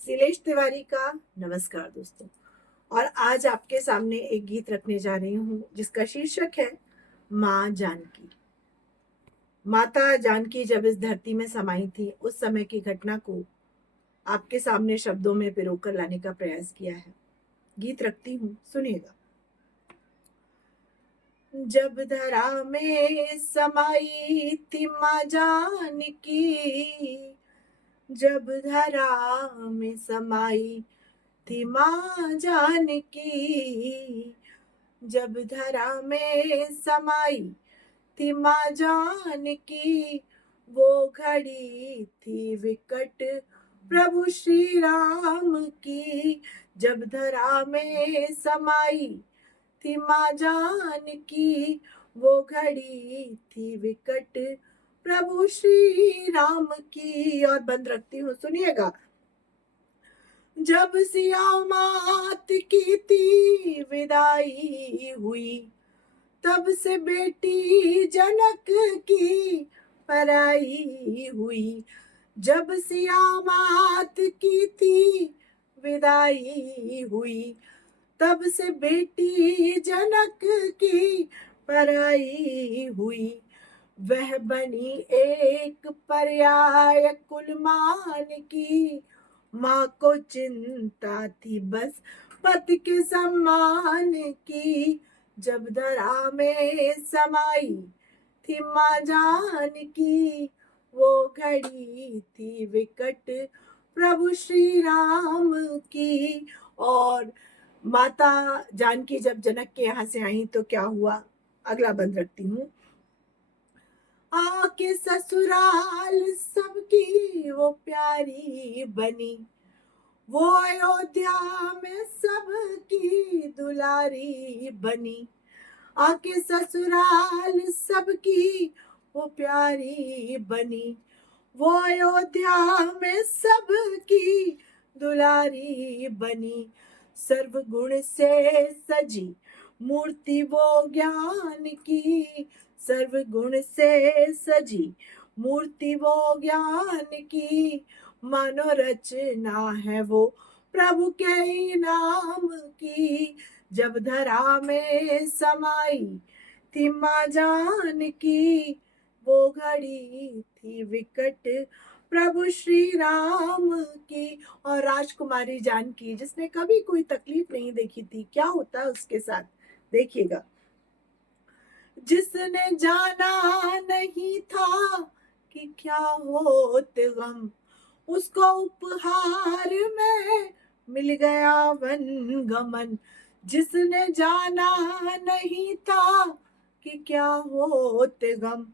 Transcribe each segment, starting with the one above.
शैलेश तिवारी का नमस्कार दोस्तों। और आज आपके सामने एक गीत रखने जा रही हूँ जिसका शीर्षक है माँ जानकी। माता जानकी जब इस धरती में समाई थी उस समय की घटना को आपके सामने शब्दों में पिरोकर लाने का प्रयास किया है। गीत रखती हूँ, सुनिएगा। जब धरा में समाई थी माँ जानकी, जब धरा में समाई थी माँ जानकी, जब धरा में समाई थी माँ जानकी, वो घड़ी थी विकट प्रभु श्री राम की। जब धरा में समाई थी माँ जानकी, वो घड़ी थी विकट प्रभु श्री राम की। और बंद रखती हूँ, सुनिएगा। जब सिया मात की थी विदाई हुई, तब से बेटी जनक की पराई हुई। जब सिया मात की थी विदाई हुई, तब से बेटी जनक की पराई हुई। वह बनी एक पर्याय कुलमान की, माँ को चिंता थी बस पति के सम्मान की। जब धरा में समाई थी माँ जानकी, वो घड़ी थी विकट प्रभु श्री राम की। और माता जानकी जब जनक के यहाँ से आई तो क्या हुआ, अगला बंद रखती हूँ। आके ससुराल सबकी वो प्यारी बनी, वो अयोध्या में सबकी दुलारी बनी। आके ससुराल सबकी वो प्यारी बनी, वो अयोध्या में सबकी दुलारी बनी। सर्वगुण से सजी मूर्ति वो ज्ञान की, सर्वगुण से सजी मूर्ति वो ज्ञान की। मानो रचना है वो प्रभु के ही नाम की। जब धरा में समाई थी माँ जानकी, वो घड़ी थी विकट प्रभु श्री राम की। और राजकुमारी जानकी जिसने कभी कोई तकलीफ नहीं देखी थी, क्या होता है उसके साथ, देखिएगा। जिसने जाना नहीं था कि क्या होत गम, उसको उपहार में मिल गया वन गमन। जिसने जाना नहीं था कि क्या होत गम,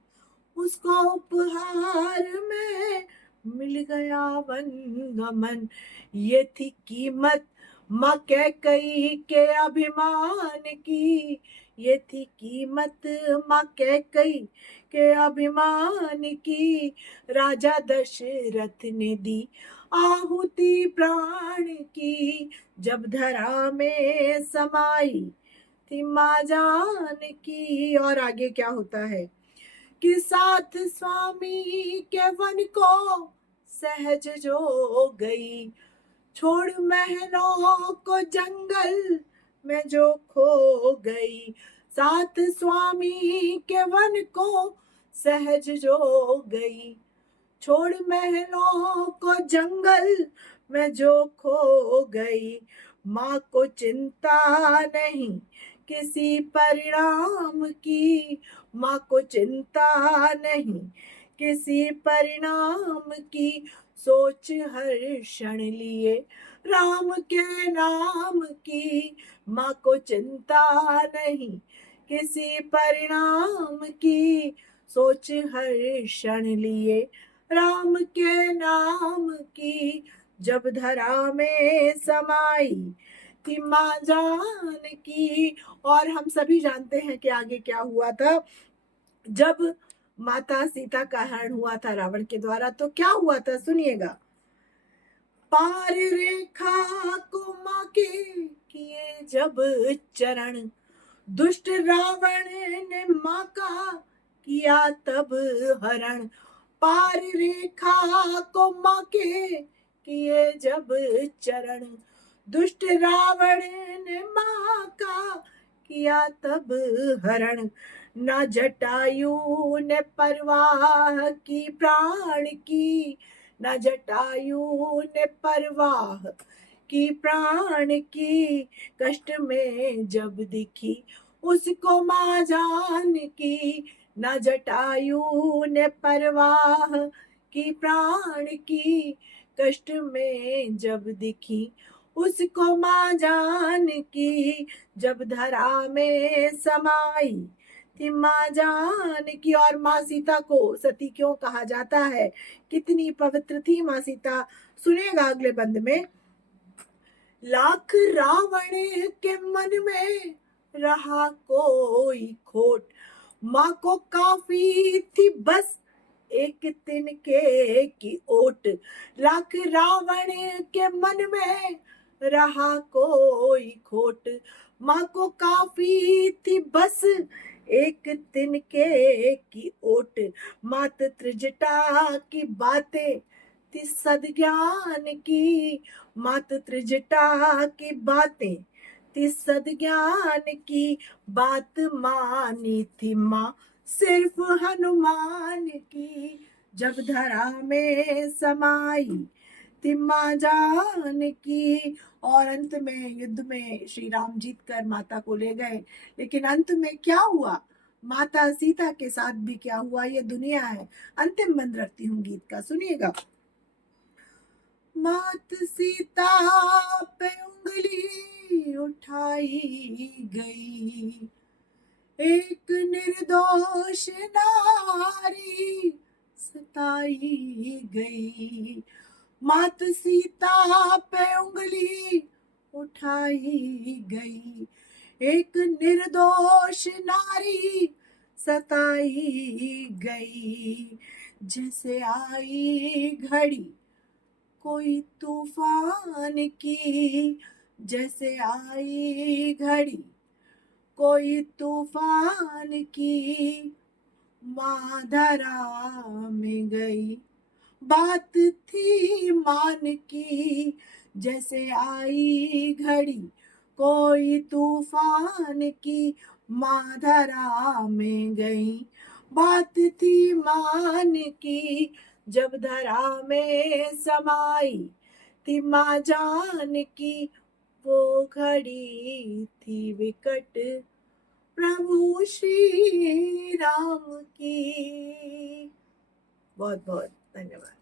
उसको उपहार में मिल गया वन गमन। ये थी कीमत माँ कैकेयी के अभिमान की, ये थी कीमत माँ कैकेयी के अभिमान की। राजा दशरथ ने दी आहुति प्राण की, जब धरा में समाई थी माँ जानकी। और आगे क्या होता है कि साथ स्वामी के वन को सहज जो गई, छोड़ महलों को जंगल में जो खो गई। साथ स्वामी के वन को सहज जो गई, छोड़ महलों को जंगल में जो खो गई। माँ को चिंता नहीं किसी परिणाम की, माँ को चिंता नहीं किसी परिणाम की। सोच हर क्षण लिए राम के नाम की, माँ को चिंता नहीं किसी परिणाम की। सोच हर क्षण लिए राम के नाम की। जब धरा में समाई थी माँ जानकी। और हम सभी जानते हैं कि आगे क्या हुआ था। जब माता सीता का हरण हुआ था रावण के द्वारा तो क्या हुआ था, सुनिएगा। पार रेखा को माँ के किए जब चरण, दुष्ट रावण ने माँ का किया तब हरण। पार रेखा को माँ के किए जब चरण, दुष्ट रावण ने माँ का किया तब हरण। न जटायु ने परवाह की प्राण की, न जटायु ने परवाह की प्राण की, कष्ट में जब दिखी उसको माँ जानकी। न जटायु ने परवाह की प्राण की, कष्ट में जब दिखी उसको माँ जानकी। जब धरा में समाई थी माँ जानकी। और माँ सीता को सती क्यों कहा जाता है, कितनी पवित्र थी माँ सीता, सुनेगा अगले बंद में। लाख रावण के मन में रहा कोई खोट, माँ को काफी थी बस एक तिनके की ओट। लाख रावण के मन में रहा कोई खोट, माँ को काफी थी बस एक तिनके की ओट। मात त्रिजटा की बातें थी सद्ज्ञान की, मात त्रिजटा की बातें थी सद्ज्ञान की। बात मानी थी माँ सिर्फ हनुमान की। जब धरा में समाई थी माँ जानकी। और अंत में युद्ध में श्री राम जीत कर माता को ले गए, लेकिन अंत में क्या हुआ, माता सीता के साथ भी क्या हुआ, ये दुनिया है। अंतिम बंद रखती हूँ गीत का, सुनिएगा। मात सीता पे उंगली उठाई गई, एक निर्दोष नारी सताई गई। मात सीता पे उंगली उठाई गई, एक निर्दोष नारी सताई गई। जैसे आई घड़ी कोई तूफान की, जैसे आई घड़ी कोई तूफान की, माँ धरा में गई बात थी मान की। जैसे आई घड़ी कोई तूफान की, माँ धरा में गई बात थी मान की। जब धरा में समाई थी माँ जानकी, वो घड़ी थी विकट प्रभु श्री राम की। बहुत बहुत धन्यवाद।